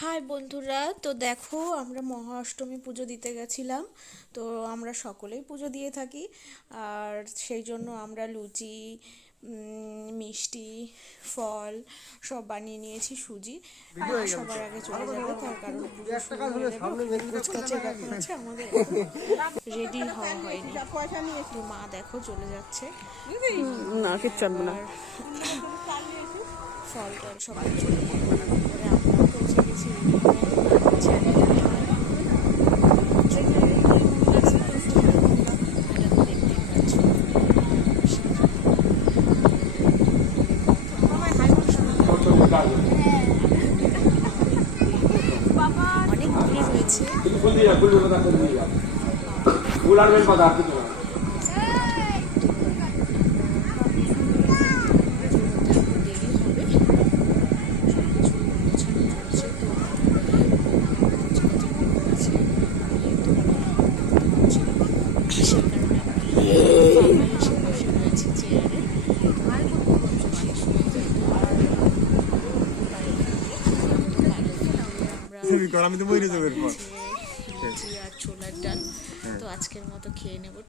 High বন্ধুরা তো দেখো আমরা মহা অষ্টমী পুজো দিতে গেছিলাম তো আমরা সকলেই পুজো দিয়ে থাকি। আর সেই জন্য আমরা লুচি মিষ্টি ফল সব বানিয়ে নিয়েছি সুজি। সবার আগে চলে যাবে তার কারণ আছে আমাদের। রেডি হওয়া হয়নি। মা দেখো চলে যাচ্ছে। না কিচ্ছু না। ফল টল সবাই অনেক দূরে রয়েছে ফুল আর আমি তো মরে যাব এরপর তো আজকের মতো খেয়ে নেব